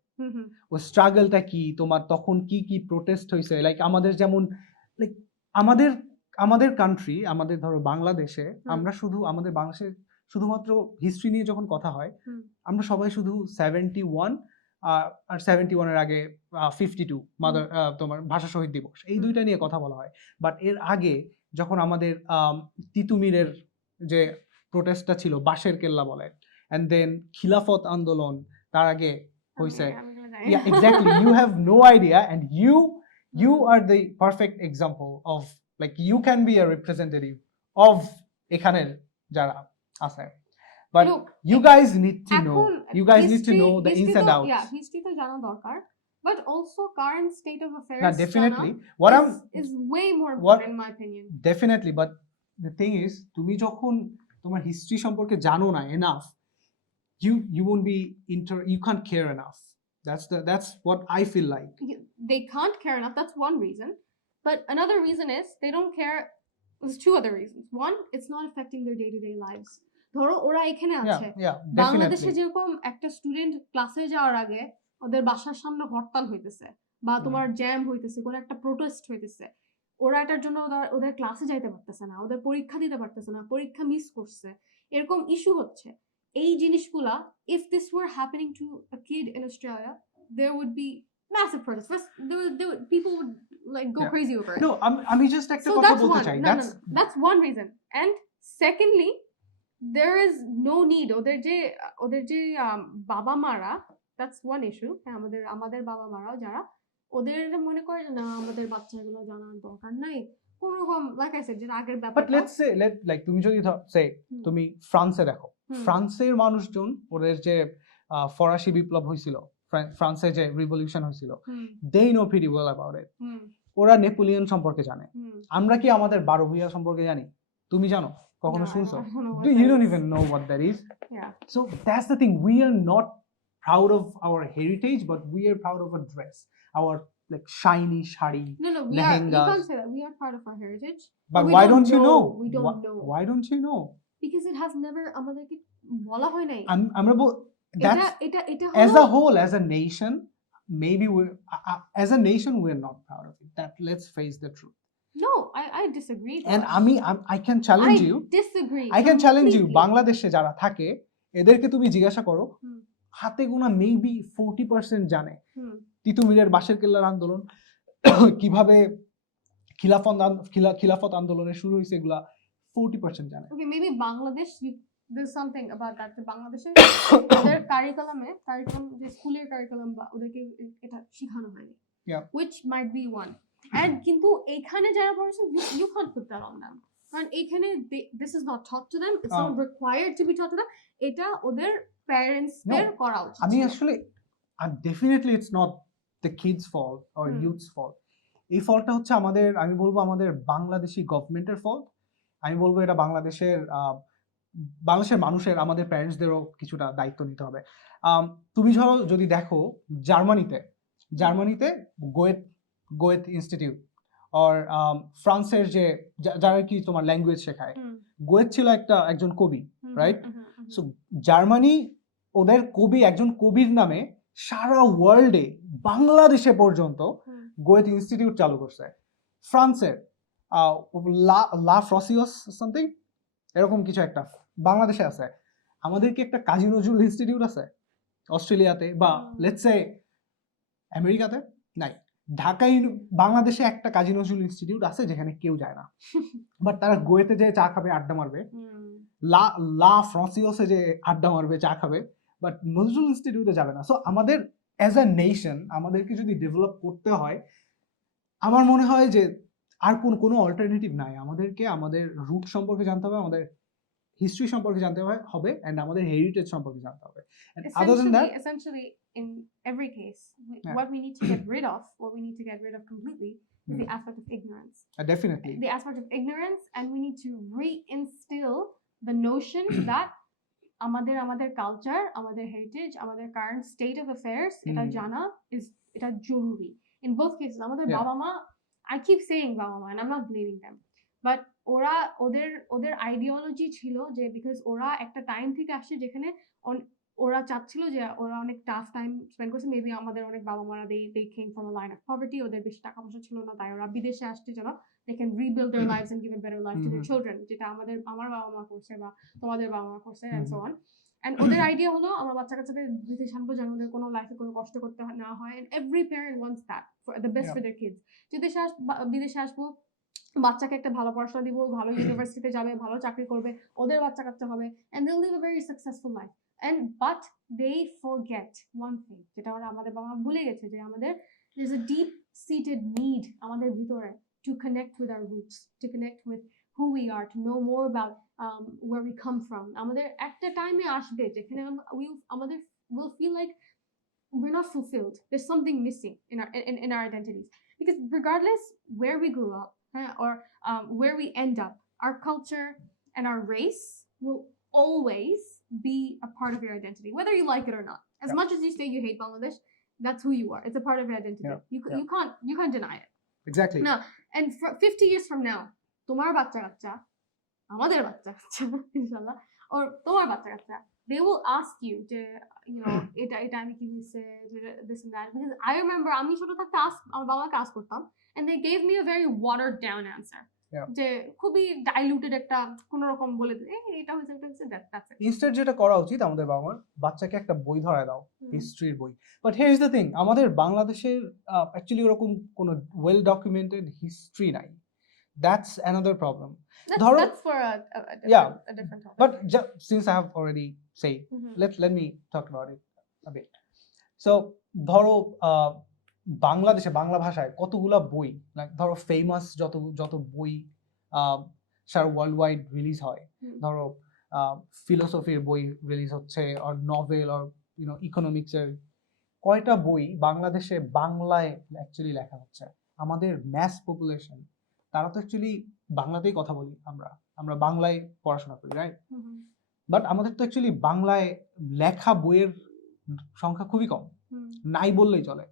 ওই স্ট্রাগলটা কি, তোমার তখন কি প্রোটেস্ট হয়েছে, লাইক আমাদের যেমন লাইক আমাদের কান্ট্রি, আমাদের ধরো বাংলাদেশে, আমরা আমাদের বাংলাদেশে শুধুমাত্র হিস্ট্রি নিয়ে যখন কথা হয়, আমরা সবাই শুধু 71 আর 71 এর আগে 52 তোমার ভাষা শহীদ দিবস, এই দুইটা নিয়ে কথা বলা হয়। বাট এর আগে যখন আমাদের তিতুমিরের যে প্রোটেস্টটা ছিল, বাঁশের কেল্লা বলে, এন্ড দেন খিলাফত আন্দোলন, তার আগে হইছে, yeah exactly, you have no idea, and you are the perfect example of, like, you can be a representative of এখানের যারা আছে, but look, you guys need to know the ins and outs. Yeah, history তো জানা দরকার, but also current state of affairs, definitely is way more important in my opinion. Definitely, but the thing is, তুমি যখন তোমার হিস্ট্রি সম্পর্কে জানো না enough, you won't be you can't care enough. That's what I feel like. They can't care enough, that's one reason, but another reason is they don't care. There's two other reasons. One, it's not affecting their day-to-day lives. ধরো ওরা এখানে আছে, বাংলাদেশে যেরকম একটা স্টুডেন্ট ক্লাসে যাওয়ার আগে ওদের বাসার সামনে হরতাল হইতেছে বা তোমার জ্যাম হইতেছে, কোনো একটা প্রোটেস্ট হইতেছে, ওরা এটার জন্য ওদের ক্লাসে যাইতে পারতেছে না, ওদের পরীক্ষা দিতে পারতেছে না, পরীক্ষা মিস করছে, এরকম ইস্যু হচ্ছে। এই জিনিসগুলা, if this were happening to a kid in Australia, there would be massive protests. People would like go crazy over it. No, আমি just একটা কথা বলতে চাই, that's one reason. And secondly, there is no need, ওদের যে বাবা মারা, that's one issue. আমাদের বাবা মারাও যারা, ওদের মনে করে না আমাদের বাচ্চাগুলো জানার দরকার নাই, কোনরকম, লাইক আই সেড, যেটা আগের ব্যাপার। বাট লেটস সে লাইক তুমি যদি তুমি ফ্রান্সে দেখো, ফ্রান্সের মানুষজন, ওদের যে ফরাসি বিপ্লব হয়েছিল, ফ্রান্সে যে রিভলিউশন হয়েছিল, they know pretty well about it. ওরা নেপোলিয়ন সম্পর্কে জানে, আমরা কি আমাদের 12 ভূঁইয়া সম্পর্কে জানি? তুমি জানো? কখনো শুনছো? You don't even know what that is. Yeah. So that's the thing, we are not proud of our heritage, but we are proud of our dress, our like shiny shari. No, we are. You can't say that. We are part of our heritage. But we why don't you know? We don't know. Why don't you know? Because it has never আমাদেরকে বলা হয় নাই। আমরা that's এটা as a whole, as a nation, maybe we as a nation we're not proud of it. That let's face the truth. No, I disagree. And I can challenge you. Disagree. I can challenge you. বাংলাদেশে যারা থাকে এদেরকে তুমি জিজ্ঞাসা করো, হাতে গোনা মেবি 40% জানে তিতুমিরের বাঁশের কেল্লার আন্দোলন কিভাবে খিলাফত আন্দোলনে শুরু হয়েছে, এগুলা 40% জানে। Okay, maybe Bangladesh, there's something about that. বাংলাদেশে ওদের কারিকুলাম যে স্কুলের কারিকুলাম বা ওদেরকে এটা শেখানো হয়নি, which might be one. And কিন্তু এখানে যারা পড়ছে, you can't put that on them. কারণ এখানে this is not taught to them, it's not required to be taught to them. এটা ওদের parents দের করা উচিত। আমি আসলে definitely it's not the kids fault or youth's fault. এই ফলটা হচ্ছে আমাদের, আমি বলবো আমাদের বাংলাদেশি গভর্নমেন্টের ফল্ট। আমি বলবো এটা বাংলাদেশের মানুষের, আমাদের প্যারেন্টসদেরও কিছুটা দায়িত্ব নিতে হবে। তুমি ধরো যদি দেখো জার্মানিতে গোয়েত ইনস্টিটিউট আর ফ্রান্সের যে যারা কি তোমার ল্যাঙ্গুয়েজ শেখায়, গোয়েত ছিল একজন কবি, রাইট? সো জার্মানি ওদের একজন কবির নামে সারা ওয়ার্ল্ডে বাংলাদেশে পর্যন্ত গোয়েত ইনস্টিটিউট চালু করছে। ফ্রান্সের লা ফ্রসিওস সামথিং এরকম কিছু একটা বাংলাদেশে আছে। আমাদের কি একটা কাজী নজরুল ইনস্টিটিউট আছে অস্ট্রেলিয়াতে বা লেটস সে আমেরিকাতে? নাই। ঢাকায় বাংলাদেশে একটা কাজী নজরুল ইনস্টিটিউট আছে যেখানে কেউ যায় না, বাট তারা গোয়েতে যে চা খাবে, আড্ডা মারবে, লা ফ্রসিওসে যে আড্ডা মারবে, চা খাবে, বাট নজরুল ইনস্টিটিউটে যাবে না। সো আমাদের অ্যাজ আ নেশন আমাদেরকে যদি ডেভেলপ করতে হয়, আমার মনে হয় যে আর কোনো অল্টারনেটিভ নাই। আমাদেরকে আমাদের রুট সম্পর্কে জানতে হবে, আমাদের হিস্ট্রি সম্পর্কে জানতে হবে, and আমাদের হেরিটেজ সম্পর্কে জানতে হবে। And other than that, essentially in every case, what we need to get rid of, completely, is the aspect of ignorance. Definitely. The aspect of ignorance, and we need to reinstill the notion that আমাদের কালচার, আমাদের হেরিটেজ, আমাদের current state of affairs এটা জানা এটা জরুরি। In both cases, আমাদের বাবা মা, I keep saying বাবা মা, and I'm not blaming them, but ওদের আইডিওলজি ছিল যে বিকজ ওরা একটা টাইম থেকে আসছে যেখানে ওরা চাচ্ছিল যে ওরা অনেক টাফ টাইম স্পেন্ড করছে। মেবি আমাদের অনেক বাবা মারা they came from a line of poverty, ওদের বেশি টাকা পয়সা ছিল না, তাই ওরা বিদেশে আসছে যেন they can rebuild their lives and give a better life to their children, যেটা আমার বাবা মা করছে বা তোমাদের বাবা মা করছে and so on. And ওদের আইডিয়া হলো আমার বাচ্চা কাচ্চাদের বিদেশ আনবো যেন ওদের কোনো লাইফে কোনো কষ্ট করতে না হয়, and every parent wants that for the best for their kids. বিদেশে আসবো, বাচ্চাকে একটা ভালো পড়াশোনা দিব, ভালো ইউনিভার্সিটিতে যাবে, ভালো চাকরি করবে, ওদের বাচ্চা কাচ্চা হবে, and they'll live a very successful life. But they forget one thing, যেটা আমাদের বাবা মা ভুলে গেছে, যে আমাদের there's a deep seated need আমাদের ভিতরে to connect with our roots, to connect with who we are, to know more about where we come from. আমাদের একটা টাইমে আসবে যেখানে আমাদের will feel like we're not fulfilled, there's something missing in our identities, because regardless where we grew up or where we end up, our culture and our race will always be a part of your identity, whether you like it or not. As much as you say you hate Bangladesh, that's who you are. It's a part of your identity. You can't deny it. Exactly. No, and for 50 years from now, তোমার বাচ্চা কাচ্চা, আমাদের বাচ্চা কাচ্চা ইনশাআল্লাহ, or তোমার বাচ্চা কাচ্চা, they will ask you যে এটা আমি কি হইছে, this and that, because I remember আমি ছোট থাকতে আমার বাবাকে আস্ক করতাম, and they gave me a very watered down answer, যে খুবই ডাইলুটেড একটা কোন রকম বলে এটা হইছে that's it. ইনস্টেড যেটা করা উচিত আমাদের বাবার, বাচ্চাকে একটা বই ধরায় দাও, হিস্ট্রির বই। But here is the thing, আমাদের বাংলাদেশের অ্যাকচুয়ালি ওরকম কোনো ওয়েল ডকুমেন্টেড হিস্ট্রি নাই। That's another problem. That's for a different topic. But since I have already said, let me talk about it a bit. So ধরো বাংলাদেশে বাংলা ভাষায় কতগুলা বই, ধরো ফেমাস যত বই সারা ওয়ার্ল্ড ওয়াইড রিলিজ হয়, ধরো ফিলোসফির বই রিলিজ হচ্ছে, আর নভেল, আর ইকোনমিক্সের, কয়টা বই বাংলাদেশে বাংলায় অ্যাকচুয়ালি লেখা হচ্ছে? আমাদের ম্যাস পপুলেশন তারা তো অ্যাকচুয়ালি বাংলাতেই কথা বলি, আমরা বাংলায় পড়াশোনা করি, রাইট? বাট আমাদের তো অ্যাকচুয়ালি বাংলায় লেখা বইয়ের সংখ্যা খুবই কম, হুম, নাই বললেই চলে।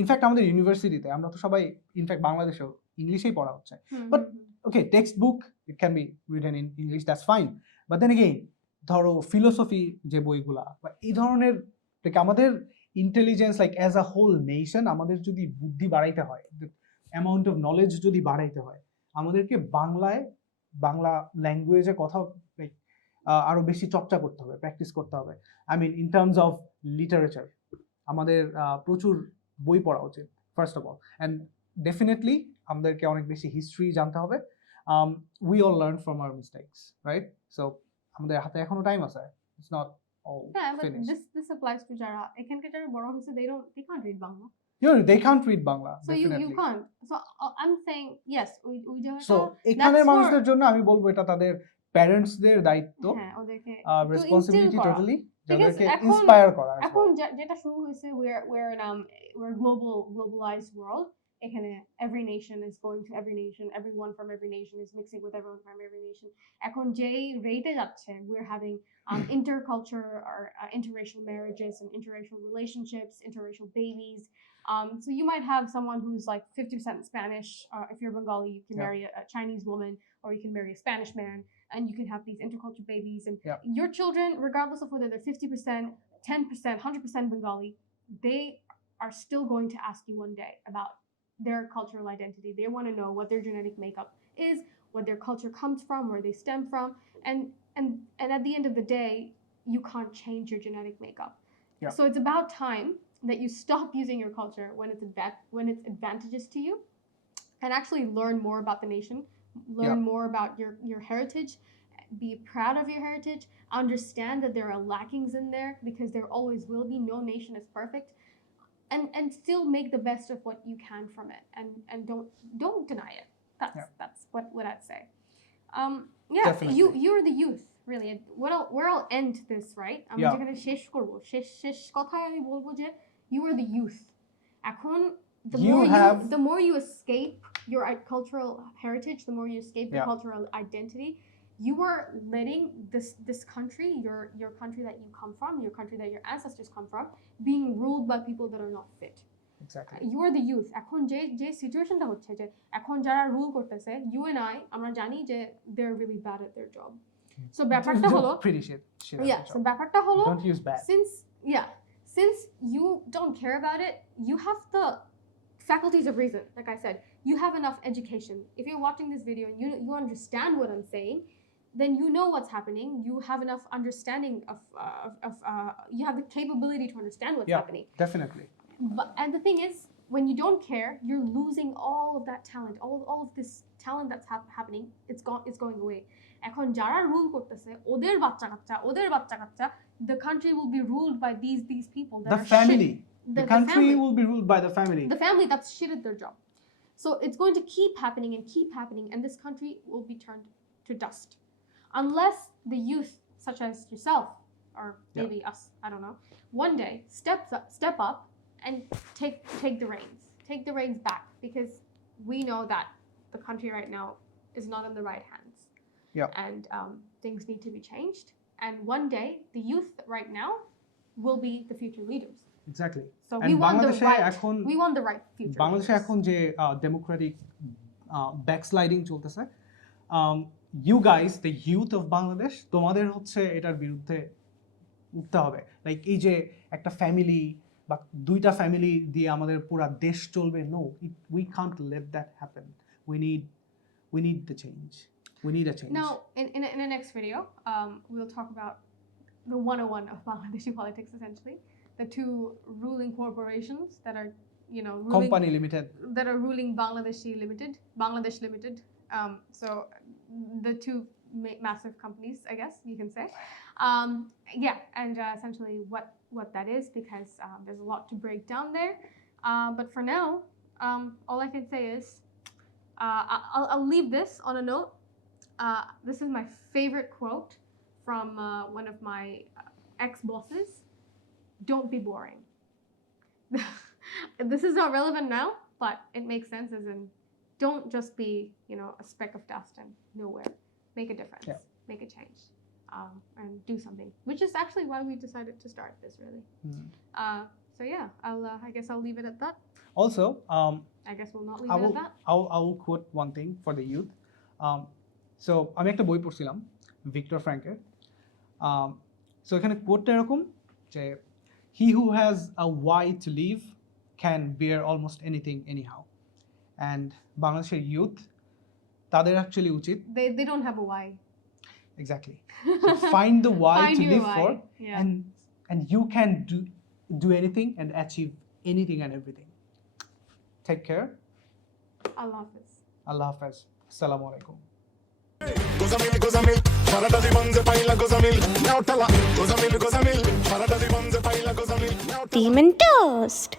ইনফ্যাক্ট আমাদের ইউনিভার্সিটিতে আমরা তো সবাই ইনফ্যাক্ট বাংলাদেশেও ইংলিশেই পড়া হচ্ছে, hmm, but hmm, okay text book it can be written in English, that's fine, but then again ধরো ফিলোসফি যে বইগুলা বা এই ধরনের আমাদের intelligence like as a whole nation, আমাদের যদি বুদ্ধি বাড়াইতে হয়, অ্যামাউন্ট অফ নলেজ যদি বাড়াইতে হয়, আমাদেরকে বাংলা ল্যাঙ্গুয়েজে কথা লাইক আরো বেশি চর্চা করতে হবে, প্র্যাকটিস করতে হবে। I mean in terms of literature আমাদের প্রচুর বই পড়া উচিত first of all, and definitely আমাদেরকে অনেক বেশি হিস্ট্রি জানতে হবে। We all learn from our mistakes, right? So আমাদের হাতে এখনো টাইম আছে, ইটস নট অল হ্যাঁ, but finished. this applies to যারা এখানকার যারা বড় হয়েছে, they can't read Bangla. They can't read Bangla, So you definitely. can't. So I'm saying yes, ওই সো জায়গাটা এখানের that's মানুষদের for জন্য আমি বলবো এটা তাদের প্যারেন্টসদের দায়িত্ব, হ্যাঁ ওদেরকে রেসপন্সিবিলিটি টোটালি, Because যাদেরকে এখন ইন্সপায়ার করা as এখন well. যেটা শুরু হয়েছে, we're globalized world. এখানে every nation is going to every nation, everyone from every nation is mixing with everyone from every nation. এখন যেই রেটে যাচ্ছে, we're having interculture or interracial marriages and interracial relationships, interracial babies. So you might have someone who's like 50% Spanish. If you're Bengali, you can marry a Chinese woman, or you can marry a Spanish man, and you can have these interculture babies. And your children, regardless of whether they're 50%, 10%, 100% Bengali, they are still going to ask you one day about their cultural identity. They want to know what their genetic makeup is, what their culture comes from, where they stem from, and at the end of the day, you can't change your genetic makeup. So it's about time that you stop using your culture when it's advantageous to you, and actually learn more about the nation, learn more about your heritage, be proud of your heritage, understand that there are lackings in there, because there always will be. No nation is perfect, and still make the best of what you can from it, and don't deny it. That's what I'd say. Definitely. You're the youth, really. Where I'll end this, right? আমি যেখানে শেষ করব, শেষ কথায় আমি বলবো যে you are the youth. এখন the more you escape your cultural heritage, the more you escape your cultural identity, you are letting this country, your country that you come from, your country that your ancestors come from, being ruled by people that are not fit. Exactly. You are the youth. এখন যে সিচুয়েশনটা হচ্ছে, যে এখন যারা রুল করতেছে, you and I, আমরা জানি যে they're really bad at their job. So ব্যাপারটা হলো pretty shit so ব্যাপারটা হলো, don't use bad. Since you don't care about it, you have the faculties of reason. Like I said, you have enough education. If you're watching this video and you understand what I'm saying, then you know what's happening. You have enough understanding of you have the capability to understand what's happening. Definitely. And the thing is, when you don't care, you're losing all of that talent, all of this talent that's happening. It's going away. এখন যারা রুল করতেছে, ওদের বাচ্চা কাচ্চা, the country will be ruled by these people that The are family. shit. The country will be ruled by the family. The family that's shit at their job. So it's going to keep happening, and this country will be turned to dust, unless the youth, such as yourself, or maybe us, I don't know, one day step up and take the reins back, because we know that the country right now is not in the right hands. And things need to be changed, and one day the youth right now will be the future leaders. Exactly. So and we want the right future. বাংলাদেশে এখন যে Democratic backsliding চলতেছে, you guys, the youth of Bangladesh, তোমাদের হচ্ছে এটার বিরুদ্ধে উঠতে হবে। লাইক এই যে একটা ফ্যামিলি বা দুইটা ফ্যামিলি দিয়ে আমাদের পুরো দেশ চলবে, no, we can't let that happen. We need the change. We need a change. Now, in the next video, we'll talk about the 101 of Bangladeshi politics, essentially. The two ruling corporations that are, Company Limited. That are ruling Bangladesh Limited. So the two massive companies, I guess you can say. And essentially what that is, because there's a lot to break down there. But for now, all I can say is I'll leave this on a note. This is my favorite quote from one of my ex-bosses. Don't be boring. This is not relevant now, but it makes sense, as in, don't just be, a speck of dust and nowhere. Make a difference. Make a change. and do something, which is actually why we decided to start this, really. So yeah, I guess I'll leave it at that. Also, I guess we'll not leave it at that. I will quote one thing for the youth. So আমি একটা বই পড়ছিলাম ভিক্টর ফ্র্যাঙ্কের। সো এখানে কোটটা এরকম যে he who has a why to live can bear almost anything anyhow. And বাংলাদেশের youth তাদের actually উচিত They don't have a why. exactly so find the why Find to your live why. for, Yeah. and you can do anything and achieve anything and everything. Take care. Allah Hafiz. Allah Hafiz. Assalamu alaikum. Gozamil, farada di banze paila gozamil, now tala, gozamil, farada di banze paila gozamil, now Demon Toast.